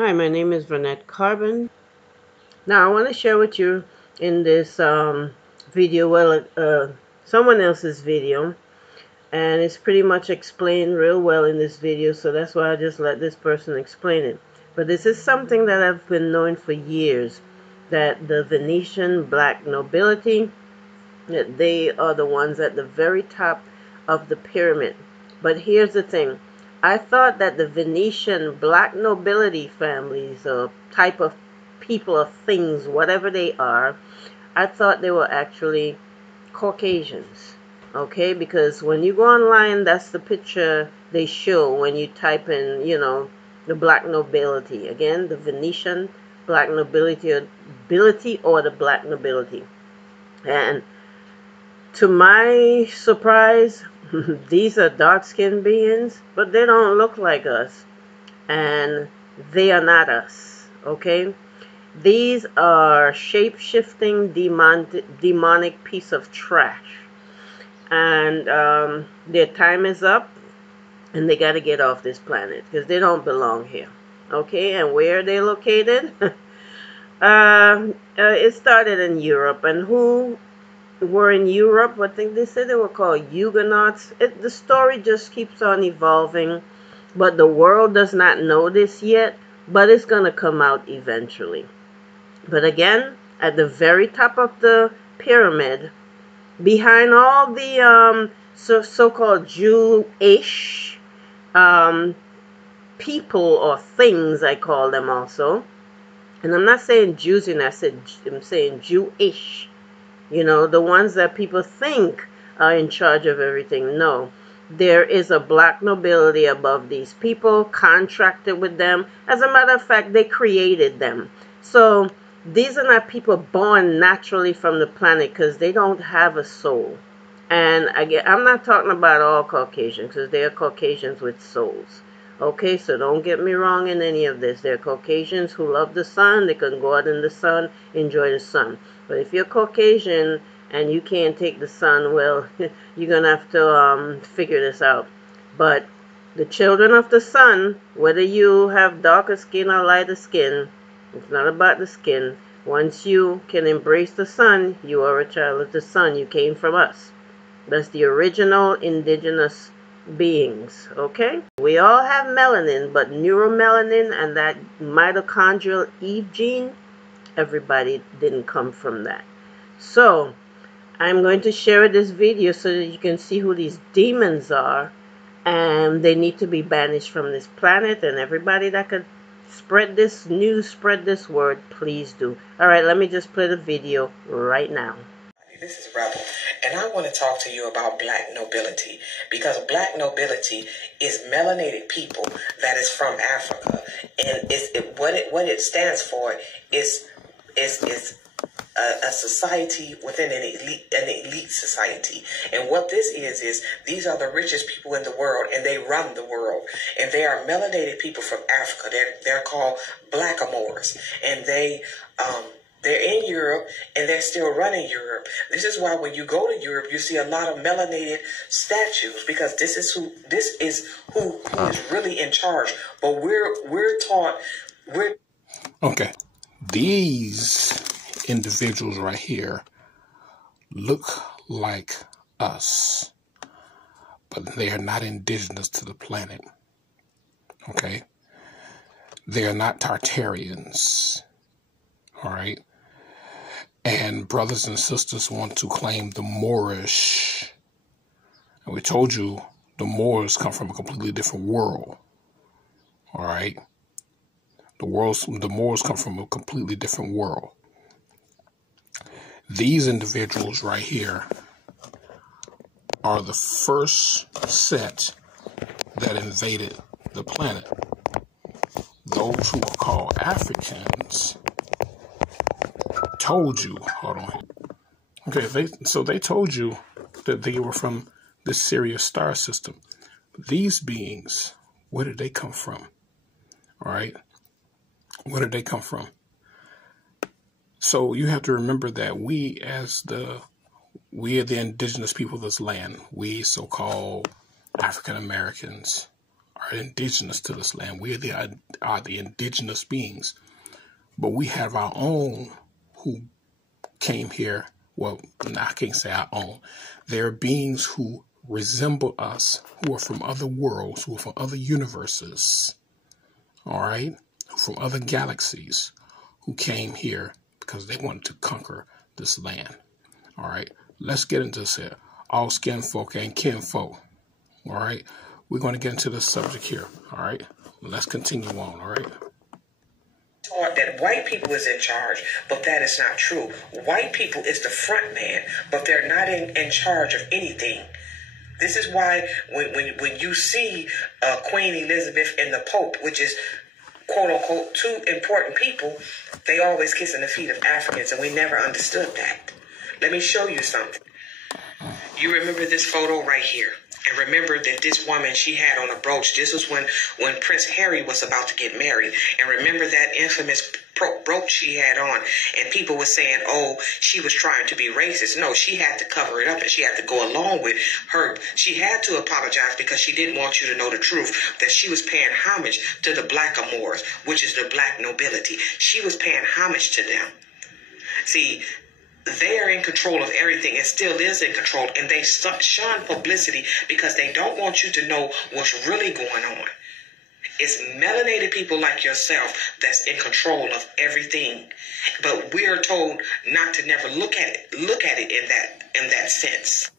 Hi, my name is Vernette Carbon. Now, I want to share with you in this video, someone else's video, and it's pretty much explained real well in this video, so that's why I just let this person explain it. But this is something that I've been knowing for years, that the Venetian black nobility, that they are the ones at the very top of the pyramid. But here's the thing. I thought that the Venetian black nobility families, or type of people or things, whatever they are, I thought they were actually Caucasians. Okay, because when you go online, that's the picture they show when you type in, the black nobility. Again, the Venetian black nobility, or the black nobility. And to my surprise, these are dark-skinned beings, but they don't look like us. And they are not us, okay? These are shape-shifting, demonic piece of trash. And their time is up, and they got to get off this planet because they don't belong here, okay? And where are they located? It started in Europe, and who were in Europe? I think they said they were called Huguenots. The story just keeps on evolving, but the world does not know this yet, but it's going to come out eventually. But again, at the very top of the pyramid, behind all the so-called Jewish people or things, I call them also, and I'm not saying Jews, and I'm saying Jewish. The ones that people think are in charge of everything. No, there is a black nobility above these people, contracted with them. As a matter of fact, they created them. So these are not people born naturally from the planet, because they don't have a soul. And again, I'm not talking about all Caucasians, because they are Caucasians with souls. Okay, so don't get me wrong in any of this. They're Caucasians who love the sun. They can go out in the sun, enjoy the sun. But if you're Caucasian and you can't take the sun, well, you're going to have to figure this out. But the children of the sun, whether you have darker skin or lighter skin, it's not about the skin. Once you can embrace the sun, you are a child of the sun. You came from us. That's the original indigenous beings, okay? We all have melanin, but neuromelanin and that mitochondrial Eve gene, everybody didn't come from that. So I'm going to share this video so that you can see who these demons are, and they need to be banished from this planet. And everybody that could spread this news, spread this word, please do. All right, let me just play the video right now. This is Rebel, and I want to talk to you about black nobility, because black nobility is melanated people that is from Africa, and what it stands for is a society within an elite society. And what this is these are the richest people in the world, and they run the world, and they are melanated people from Africa. They're called blackamoors, and they're in Europe, and they're still running Europe. This is why when you go to Europe, you see a lot of melanated statues, because this is who is really in charge. But we're taught. Okay, these individuals right here look like us, but they are not indigenous to the planet. Okay, they are not Tartarians. All right. And brothers and sisters want to claim the Moorish. And we told you the Moors come from a completely different world. All right. The Moors come from a completely different world. These individuals right here are the first set that invaded the planet. Those who are called Africans told you, hold on. Okay, they told you that they were from the Sirius star system. These beings, where did they come from? All right, where did they come from? So you have to remember that we are the indigenous people of this land. We so-called African Americans are are indigenous to this land. We are the indigenous beings. But we have our own who came here. Well, I can't say our own. There are beings who resemble us, who are from other worlds, who are from other universes, all right, from other galaxies, who came here because they wanted to conquer this land. All right, let's get into this here. All skin folk and kinfolk. All right, we're going to get into this subject here. All right, let's continue on. All right. Taught that white people is in charge, but that is not true. White people is the front man, but they're not in charge of anything. This is why when you see Queen Elizabeth and the Pope, which is quote unquote two important people, they always kissing the feet of Africans, and we never understood that. Let me show you something. You remember this photo right here. And remember that this woman, she had on a brooch. This was when Prince Harry was about to get married. And remember that infamous brooch she had on. And people were saying, oh, she was trying to be racist. No, she had to cover it up and she had to go along with her. She had to apologize because she didn't want you to know the truth, that she was paying homage to the blackamoors, which is the black nobility. She was paying homage to them. See, they are in control of everything and still is in control, and they shun publicity because they don't want you to know what's really going on. It's melanated people like yourself that's in control of everything, but we are told not to never look at it in that sense.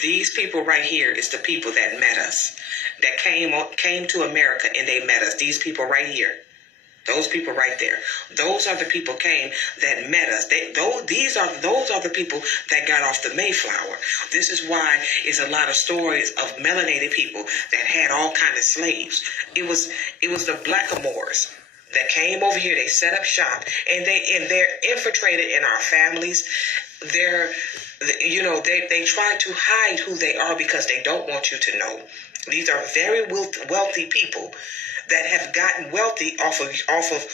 These people right here is the people that met us, that came to America and they met us. These people right here. Those people right there. Those are the people that met us. Those are the people that got off the Mayflower. This is why it's a lot of stories of melanated people that had all kind of slaves. It was the blackamoors that came over here. They set up shop and they're infiltrated in our families. They try to hide who they are because they don't want you to know. These are very wealthy people that have gotten wealthy off of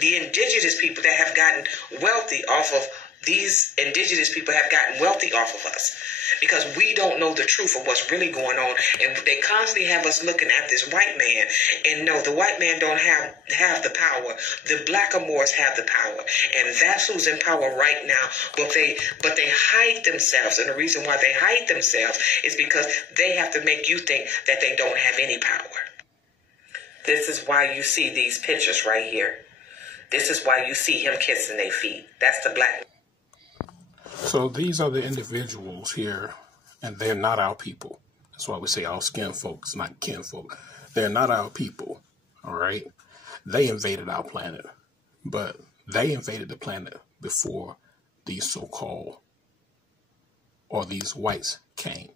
the indigenous people that have gotten wealthy off of these indigenous people have gotten wealthy off of us because we don't know the truth of what's really going on, and they constantly have us looking at this white man, and no, the white man don't have the power. The blackamoors have the power, and that's who's in power right now. But they hide themselves, and the reason why they hide themselves is because they have to make you think that they don't have any power. This is why you see these pictures right here. This is why you see him kissing their feet. That's the black. So these are the individuals here, and they're not our people. That's why we say all skin folks, not kinfolk. They're not our people, all right? They invaded our planet, but they invaded the planet before these so-called, or these whites came,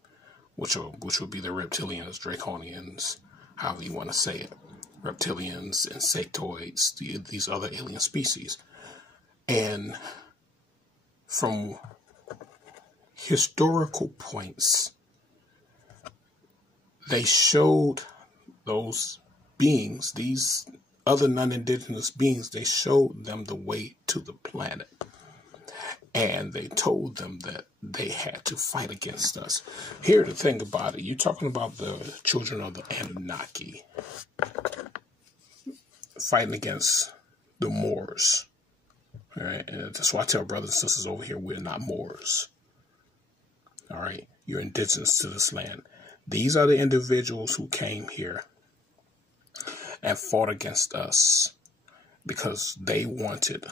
which would be the reptilians, draconians, however you want to say it. Reptilians, insectoids, these other alien species. And from historical points, they showed those beings, these other non-indigenous beings, they showed them the way to the planet. And they told them that they had to fight against us. Here's the thing about it. You're talking about the children of the Anunnaki fighting against the Moors. All right? And that's why I tell brothers and sisters over here, we're not Moors. All right? You're indigenous to this land. These are the individuals who came here and fought against us because they wanted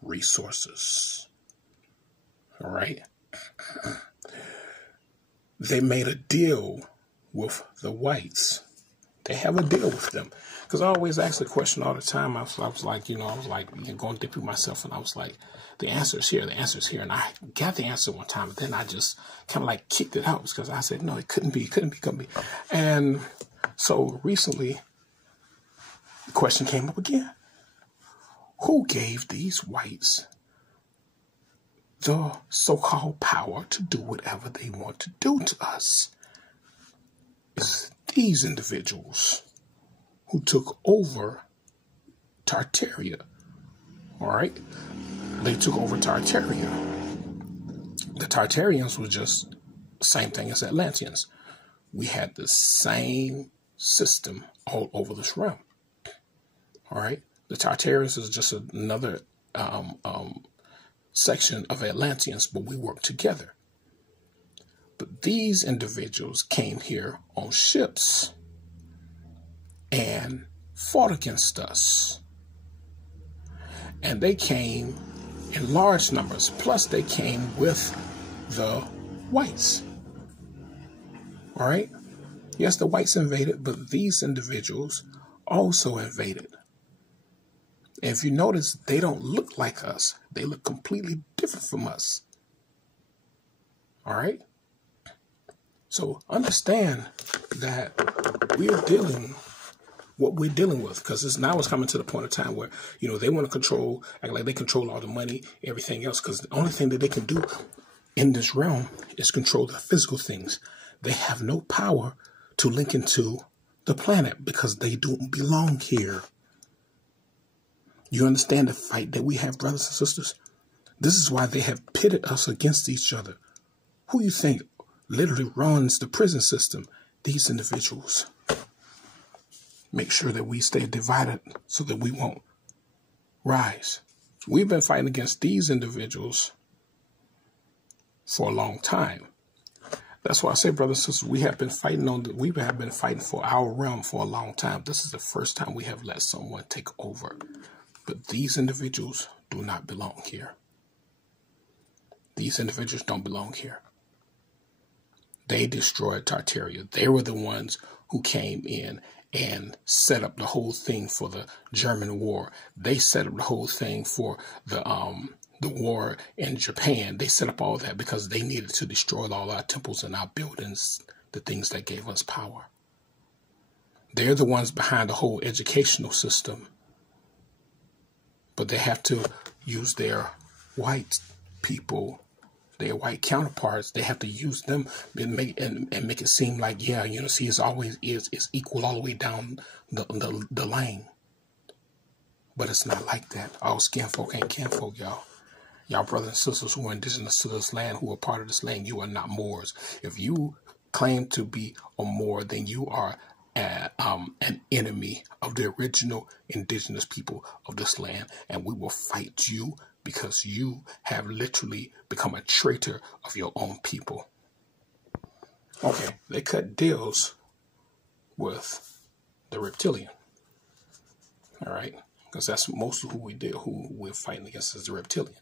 resources. All right? They made a deal with the whites. They have a deal with them. Because I always ask the question all the time. I was like, going deep through myself, and I was like, the answer is here, the answer is here. And I got the answer one time, but then I just kind of like kicked it out because I said, no, it couldn't be. And so recently, the question came up again. Who gave these whites the so-called power to do whatever they want to do to us? It's these individuals who took over Tartaria. All right? They took over Tartaria. The Tartarians were just the same thing as Atlanteans. We had the same system all over this realm. All right. The Tartarians is just another section of Atlanteans, but we work together. But these individuals came here on ships and fought against us. And they came in large numbers. Plus, they came with the whites. All right? Yes, the whites invaded, but these individuals also invaded. And if you notice, they don't look like us. They look completely different from us. All right? So understand that we're dealing what we're dealing with, because now it's coming to the point of time where, you know, they want to control, act like they control all the money, everything else, because the only thing that they can do in this realm is control the physical things. They have no power to link into the planet because they don't belong here. You understand the fight that we have, brothers and sisters? This is why they have pitted us against each other. Who you think literally runs the prison system? These individuals. Make sure that we stay divided so that we won't rise. We've been fighting against these individuals for a long time. That's why I say, brothers and sisters, we have been fighting for our realm for a long time. This is the first time we have let someone take over. But these individuals do not belong here. These individuals don't belong here. They destroyed Tartaria. They were the ones who came in and set up the whole thing for the German war. They set up the whole thing for the war in Japan. They set up all that because they needed to destroy all our temples and our buildings, the things that gave us power. They're the ones behind the whole educational system. But they have to use their white people, their white counterparts. They have to use them and make it seem like, yeah, you know, see, it's always is equal all the way down the lane. But it's not like that. All skin folk ain't kinfolk, y'all. Y'all brothers and sisters who are indigenous to this land, who are part of this land, you are not Moors. If you claim to be a Moor, then you are an enemy of the original indigenous people of this land, and we will fight you because you have literally become a traitor of your own people. Okay, they cut deals with the reptilian. All right, because that's most of who we're fighting against is the reptilian.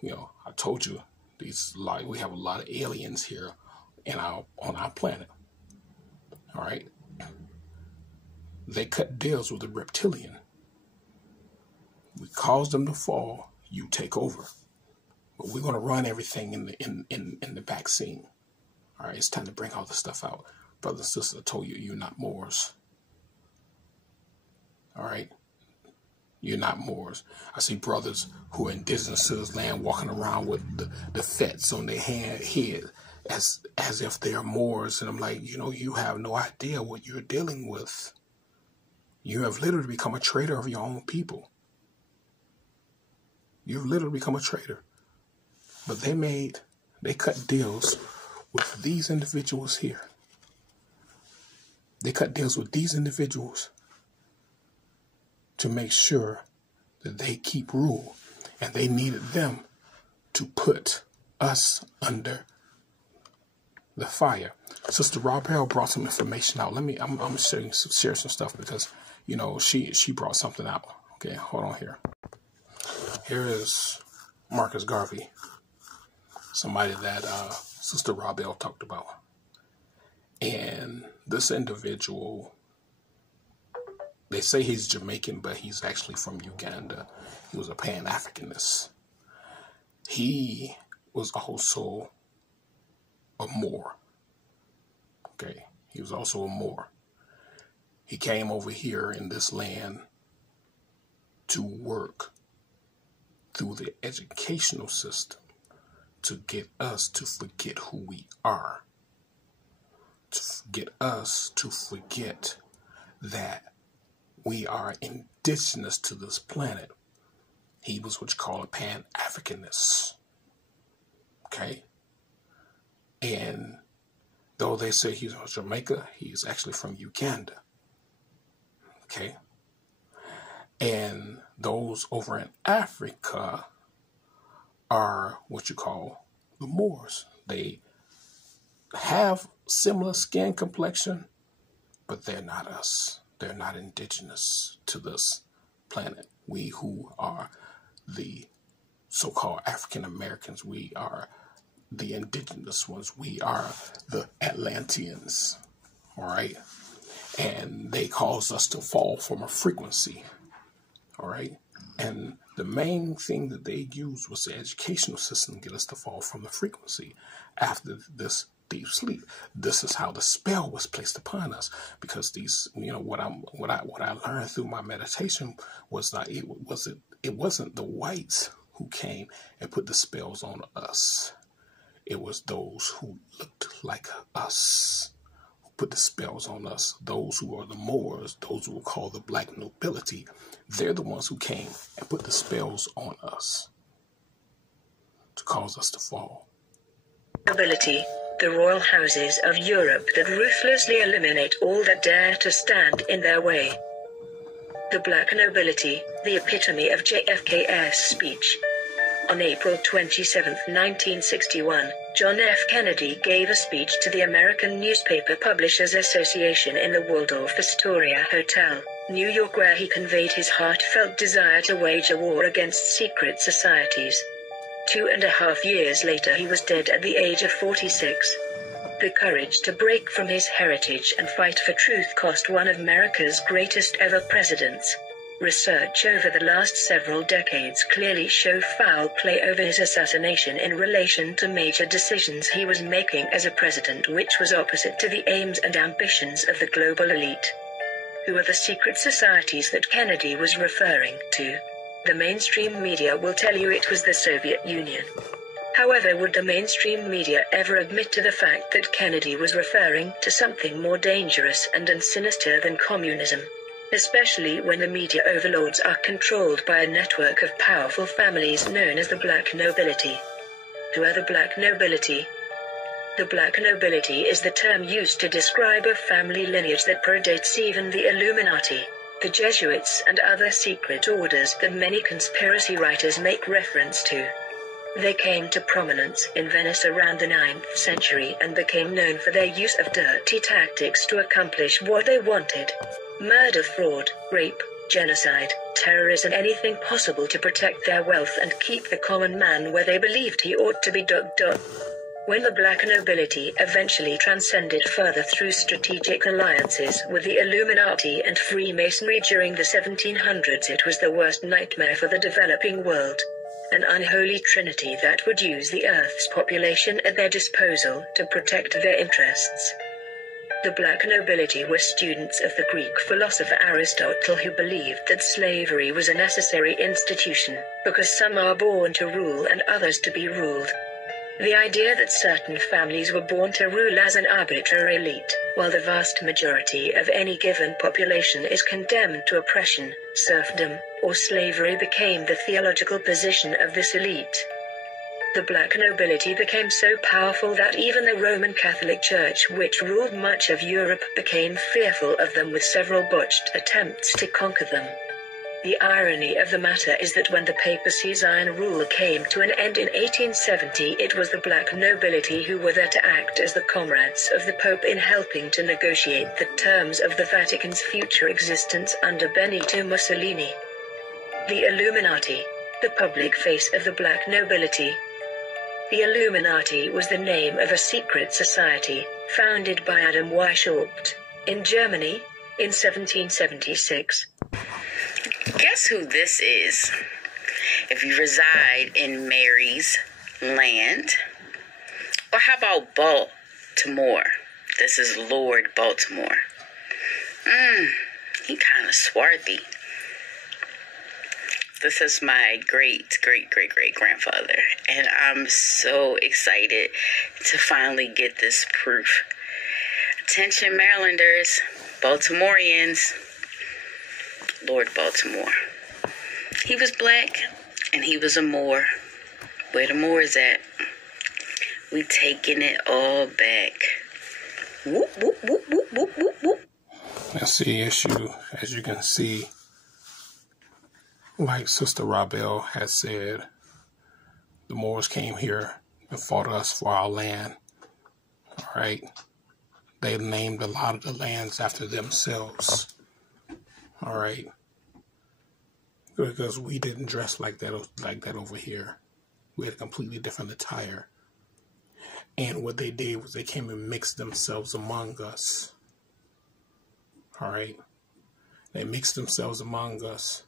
You know, I told you we have a lot of aliens here on our planet. All right. They cut deals with the reptilian. We cause them to fall. You take over. But we're going to run everything in the back scene. All right, it's time to bring all this stuff out. Brother and sister, I told you, you're not Moors. All right? You're not Moors. I see brothers who are indigenous to this land walking around with the fets on their head as if they are Moors. And I'm like, you know, you have no idea what you're dealing with. You have literally become a traitor of your own people. You've literally become a traitor. But they cut deals with these individuals here. They cut deals with these individuals to make sure that they keep rule. And they needed them to put us under the fire. Sister Robel brought some information out. I'm share some stuff because, you know, she brought something out. Okay, hold on here. Here is Marcus Garvey, somebody that Sister Robel talked about. And this individual, they say he's Jamaican, but he's actually from Uganda. He was a Pan-Africanist. He was also a Moor. Okay, he was also a Moor. He came over here in this land to work through the educational system to get us to forget who we are. To get us to forget that we are indigenous to this planet. He was what you call a Pan-Africanist. Okay? And Though they say he's from Jamaica, he's actually from Uganda. Okay? And those over in Africa are what you call the Moors. They have similar skin complexion, but they're not us. They're not indigenous to this planet. We who are the so-called African Americans, we are the indigenous ones. We are the Atlanteans, all right? And they cause us to fall from a frequency, all right? And the main thing that they used was the educational system to get us to fall from the frequency after this deep sleep. This is how the spell was placed upon us, because these, what I learned through my meditation was that it wasn't the whites who came and put the spells on us. It was those who looked like us who put the spells on us. Those who are the Moors, those who are called the black nobility, they're the ones who came and put the spells on us to cause us to fall. Nobility, the royal houses of Europe that ruthlessly eliminate all that dare to stand in their way. The black nobility, the epitome of JFK's speech. On April 27, 1961, John F. Kennedy gave a speech to the American Newspaper Publishers Association in the Waldorf Astoria Hotel, New York, where he conveyed his heartfelt desire to wage a war against secret societies. 2.5 years later, he was dead at the age of 46. The courage to break from his heritage and fight for truth cost one of America's greatest ever presidents. Research over the last several decades clearly show foul play over his assassination in relation to major decisions he was making as a president, which was opposite to the aims and ambitions of the global elite. Who are the secret societies that Kennedy was referring to? The mainstream media will tell you it was the Soviet Union. However, would the mainstream media ever admit to the fact that Kennedy was referring to something more dangerous and sinister than communism? Especially when the media overlords are controlled by a network of powerful families known as the black nobility. Who are the black nobility? The black nobility is the term used to describe a family lineage that predates even the Illuminati, the Jesuits, and other secret orders that many conspiracy writers make reference to. They came to prominence in Venice around the 9th century and became known for their use of dirty tactics to accomplish what they wanted. Murder, fraud, rape, genocide, terrorism, anything possible to protect their wealth and keep the common man where they believed he ought to be. When the black nobility eventually transcended further through strategic alliances with the Illuminati and Freemasonry during the 1700s, it was the worst nightmare for the developing world. An unholy trinity that would use the Earth's population at their disposal to protect their interests. The black nobility were students of the Greek philosopher Aristotle, who believed that slavery was a necessary institution, because some are born to rule and others to be ruled. The idea that certain families were born to rule as an arbitrary elite, while the vast majority of any given population is condemned to oppression, serfdom, or slavery became the theological position of this elite. The black nobility became so powerful that even the Roman Catholic Church, which ruled much of Europe, became fearful of them, with several botched attempts to conquer them. The irony of the matter is that when the papacy's iron rule came to an end in 1870, it was the black nobility who were there to act as the comrades of the Pope in helping to negotiate the terms of the Vatican's future existence under Benito Mussolini. The Illuminati, the public face of the black nobility. The Illuminati was the name of a secret society, founded by Adam Weishaupt, in Germany, in 1776. Guess who this is? If you reside in Mary's land, or how about Baltimore? This is Lord Baltimore. He kind of swarthy. This is my great-great-great-great-grandfather, and I'm so excited to finally get this proof. Attention, Marylanders, Baltimoreans, Lord Baltimore. He was black, and he was a Moor. Where the Moors at? We taking it all back. Whoop, whoop, whoop, whoop, whoop, whoop, whoop. Let's see, as you can see, like Sister Rabel has said, the Moors came here and fought us for our land. All right. They named a lot of the lands after themselves. All right. Because we didn't dress like that over here. We had a completely different attire. And what they did was they came and mixed themselves among us. All right. They mixed themselves among us.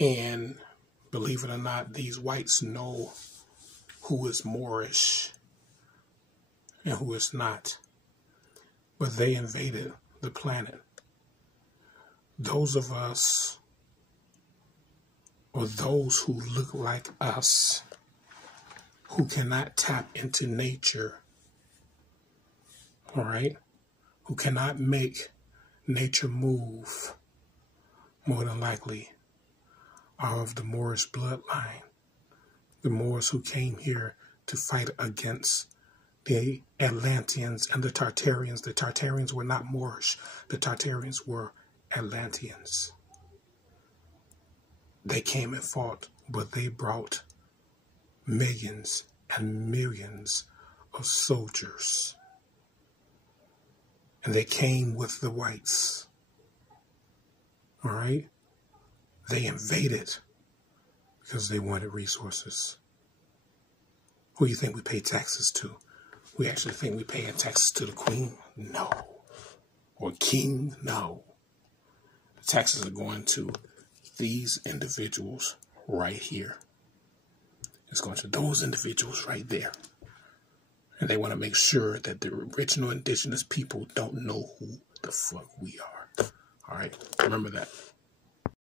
And believe it or not, these whites know who is Moorish and who is not. But they invaded the planet. Those of us, or those who look like us, who cannot tap into nature, all right, who cannot make nature move, more than likely are of the Moorish bloodline. The Moors who came here to fight against the Atlanteans and the Tartarians. The Tartarians were not Moorish. The Tartarians were Atlanteans. They came and fought, but they brought millions and millions of soldiers. And they came with the whites. All right? They invaded because they wanted resources. Who do you think we pay taxes to? We actually think we pay taxes to the Queen? No. Or King? No. The taxes are going to these individuals right here. It's going to those individuals right there. And they want to make sure that the original indigenous people don't know who the fuck we are. All right? Remember that.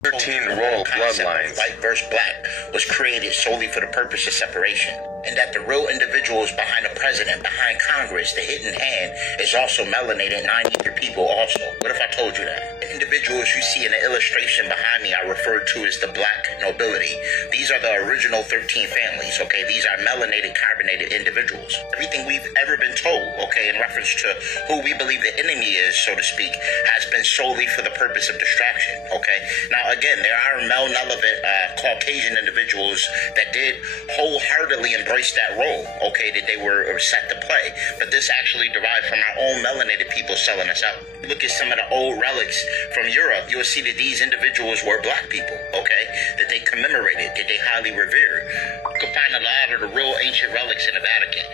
13 royal bloodlines. White versus black was created solely for the purpose of separation, and that the real individuals behind the president, behind Congress, the hidden hand, is also melanated, non-ether people also. What if I told you that? The individuals you see in the illustration behind me are referred to as the black nobility. These are the original 13 families, okay? These are melanated, carbonated individuals. Everything we've ever been told, okay, in reference to who we believe the enemy is, so to speak, has been solely for the purpose of distraction, okay? Now, again, there are male-relevant Caucasian individuals that did wholeheartedly embrace that role, okay, that they were set to play. But this actually derived from our own melanated people selling us out. Look at some of the old relics from Europe. You'll see that these individuals were black people, okay, that they commemorated, that they highly revered. You can find a lot of the real ancient relics in the Vatican.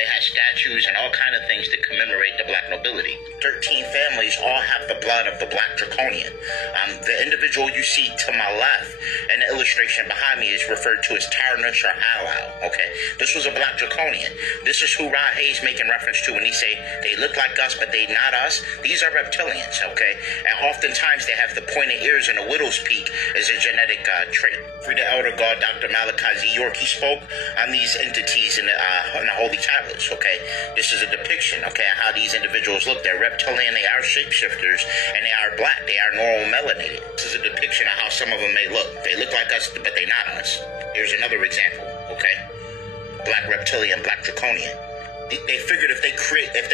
They had statues and all kind of things that commemorate the black nobility. 13 families all have the blood of the black draconian. The individual you see to my left and the illustration behind me is referred to as Tarnush or Halal, okay? This was a black draconian. This is who Rod Hayes making reference to when he say they look like us, but they not us. These are reptilians, okay? And oftentimes they have the pointed ears and the widow's peak as a genetic trait. For the elder god, Dr. Malachi Z. York, he spoke on these entities in the Holy Tablets, okay? This is a depiction, okay, of how these individuals look. They're reptilian, they are shapeshifters, and they are black. They are normal melanated. This is a depiction of how some of them may look. They look like us, but they're not us. Here's another example, okay? Black reptilian, black draconian. They figured if they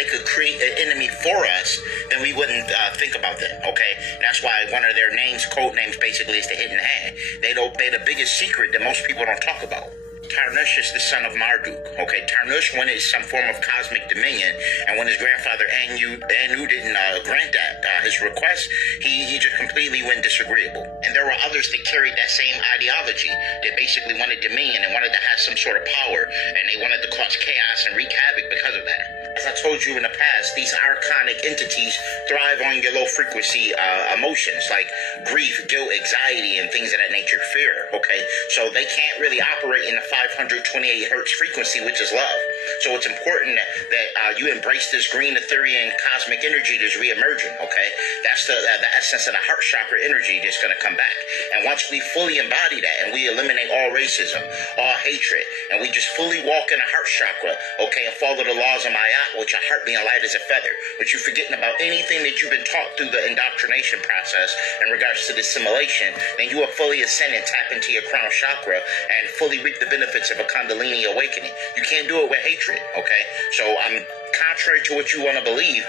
could create an enemy for us, then we wouldn't think about them, okay? That's why one of their names, code names, basically is the hidden hand. They're the biggest secret that most people don't talk about. Tarnush is the son of Marduk, okay? Tarnush wanted some form of cosmic dominion, and when his grandfather Anu didn't grant that, his request, he just completely went disagreeable. And there were others that carried that same ideology, that basically wanted dominion and wanted to have some sort of power, and they wanted to cause chaos and wreak havoc because of that. As I told you in the past, these archonic entities thrive on your low frequency emotions like grief, guilt, anxiety, and things of that nature, fear, okay? So they can't really operate in the 528 hertz frequency, which is love. So it's important that you embrace this green Ethereum cosmic energy that's re-emerging, okay? That's the essence of the heart chakra energy that's going to come back. And once we fully embody that and we eliminate all racism, all hatred, and we just fully walk in the heart chakra, okay, and follow the laws of Maya, which your heart being light as a feather, but you're forgetting about anything that you've been taught through the indoctrination process in regards to the assimilation, then you will fully ascend and tap into your crown chakra and fully reap the benefits of a Kundalini awakening. You can't do it with hatred. hatred, okay? So contrary to what you want to believe,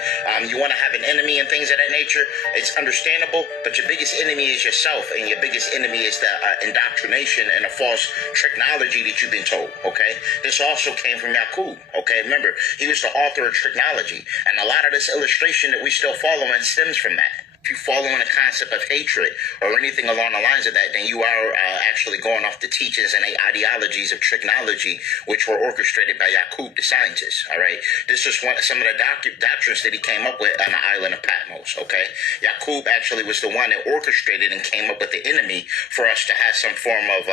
you want to have an enemy and things of that nature. It's understandable, but your biggest enemy is yourself, and your biggest enemy is the indoctrination and the false technology that you've been told, okay? This also came from Yaqub, okay? Remember, he was the author of technology, and a lot of this illustration that we still follow and stems from that. If you follow in the concept of hatred or anything along the lines of that, then you are actually going off the teachings and the ideologies of technology, which were orchestrated by Yaqub, the scientist, all right? This is some of the doctrines that he came up with on the island of Patmos, okay? Yaqub actually was the one that orchestrated and came up with the enemy for us to have some form of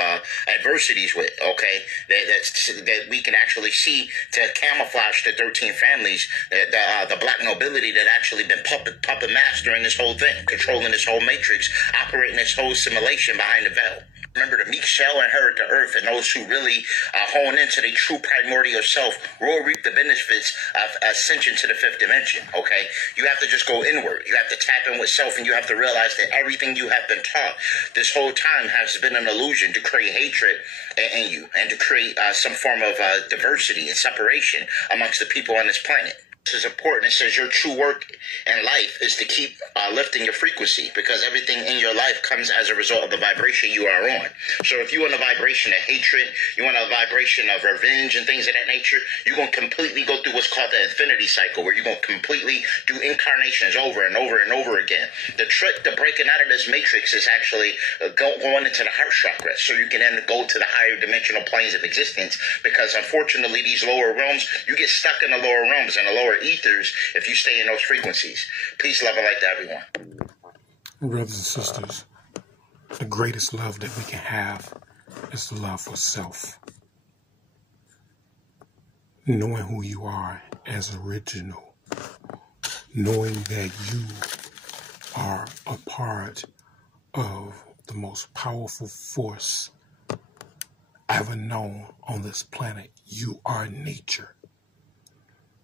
adversities with, okay? That we can actually see to camouflage the 13 families, the black nobility that actually been puppet mastering this whole thing, controlling this whole matrix, operating this whole simulation behind the veil. Remember, the meek shall inherit the earth, and those who really hone into their true primordial self will reap the benefits of ascension to the fifth dimension, okay? You have to just go inward. You have to tap in with self, and you have to realize that everything you have been taught this whole time has been an illusion to create hatred in you and to create some form of diversity and separation amongst the people on this planet. This is important. It says your true work in life is to keep lifting your frequency, because everything in your life comes as a result of the vibration you are on. So if you want a vibration of hatred, you want a vibration of revenge and things of that nature, you're going to completely go through what's called the infinity cycle, where you're going to completely do incarnations over and over and over again. The trick to breaking out of this matrix is actually going into the heart chakra, so you can then go to the higher dimensional planes of existence, because unfortunately these lower realms, you get stuck in the lower realms and the lower ethers if you stay in those frequencies. Peace, love, and light to everyone. Brothers and sisters, the greatest love that we can have is the love for self. Knowing who you are as original. Knowing that you are a part of the most powerful force ever known on this planet. You are nature.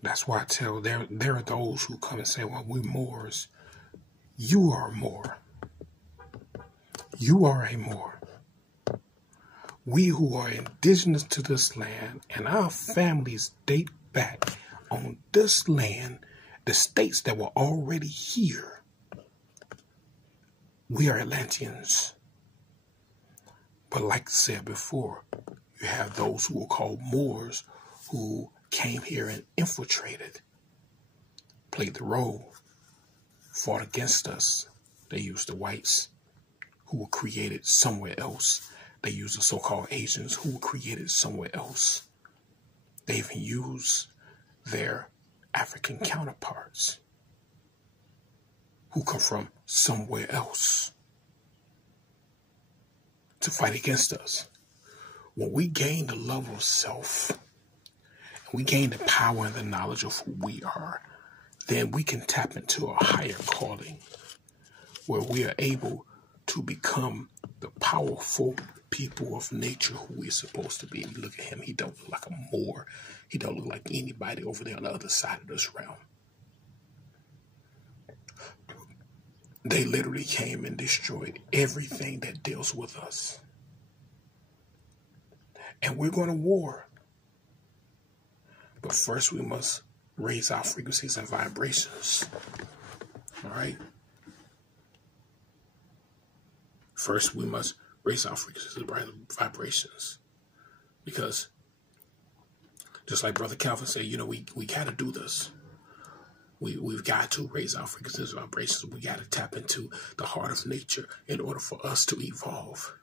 That's why I tell there are those who come and say, well, we're Moors. You are more. You are a Moor. We who are indigenous to this land, and our families date back on this land, the states that were already here. We are Atlanteans. But like I said before, you have those who are called Moors who came here and infiltrated, played the role, fought against us. They used the whites who were created somewhere else. They used the so-called Asians who were created somewhere else. They even used their African counterparts who come from somewhere else to fight against us. When we gain the love of self, we gain the power and the knowledge of who we are, then we can tap into a higher calling where we are able to become the powerful people of nature who we're supposed to be. And look at him. He don't look like a Moor. He don't look like anybody over there on the other side of this realm. They literally came and destroyed everything that deals with us. And we're going to war. But first we must raise our frequencies and vibrations. All right? First we must raise our frequencies and vibrations. Because just like Brother Calvin said, you know, we got to do this. We've got to raise our frequencies and vibrations. We got to tap into the heart of nature in order for us to evolve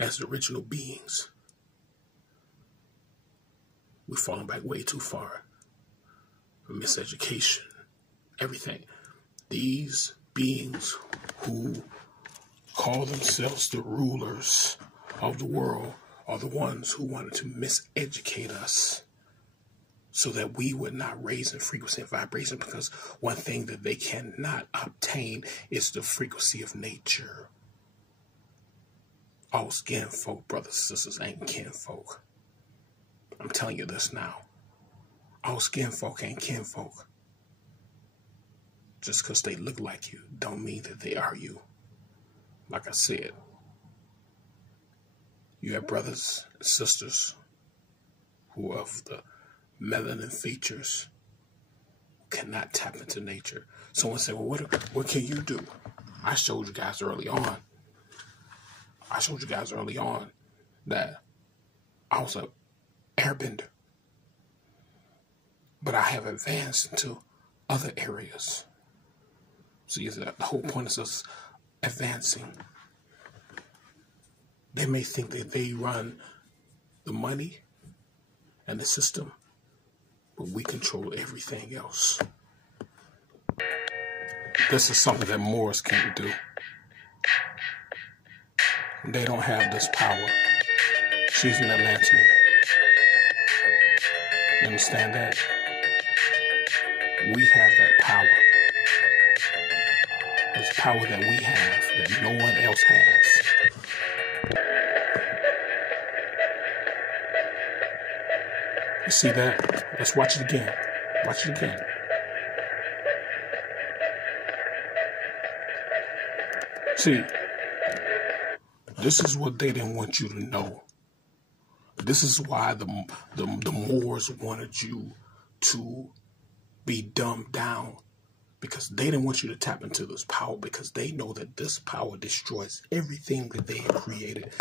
as the original beings. We've fallen back way too far. Miseducation, everything. These beings who call themselves the rulers of the world are the ones who wanted to miseducate us so that we would not raise in frequency and vibration, because one thing that they cannot obtain is the frequency of nature. All skin folk, brothers and sisters, ain't kinfolk. I'm telling you this now. All skin folk ain't kinfolk. Just because they look like you don't mean that they are you. Like I said, you have brothers and sisters who are of the melanin features cannot tap into nature. Someone said, well, what can you do? I showed you guys early on. That I was an airbender. But I have advanced into other areas. See, the whole point is us advancing. They may think that they run the money and the system, but we control everything else. This is something that Moors can't do. They don't have this power. She's an Atlantean. You understand that? We have that power. There's power that we have that no one else has. You see that? Let's watch it again. Watch it again. See, this is what they didn't want you to know. This is why the Moors wanted you to be dumbed down, because they didn't want you to tap into this power, because they know that this power destroys everything that they have created.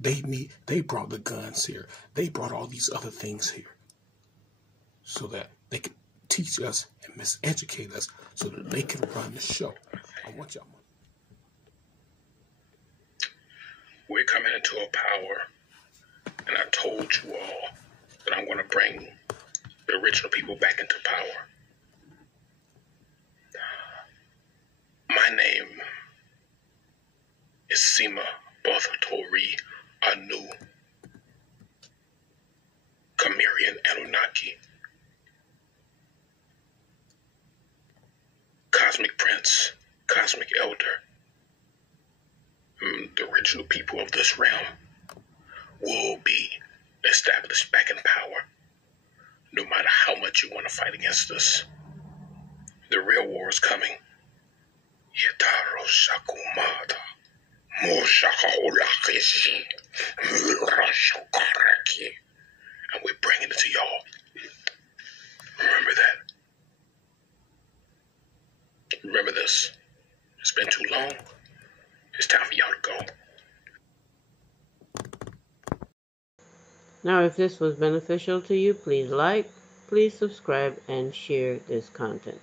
They brought the guns here. They brought all these other things here so that they could teach us and miseducate us so that they can run the show. I want y'all. We're coming into a power, and I told you all that I'm going to bring the original people back into power. My name is Sima Bothatori Anu, Kamirian Anunnaki, Cosmic Prince, Cosmic Elder. The original people of this realm will be established back in power, no matter how much you want to fight against us. The real war is coming. Yetaro Shakumata. And we're bringing it to y'all. Remember that. Remember this. It's been too long. It's time for y'all to go. Now, if this was beneficial to you, please like, please subscribe, and share this content.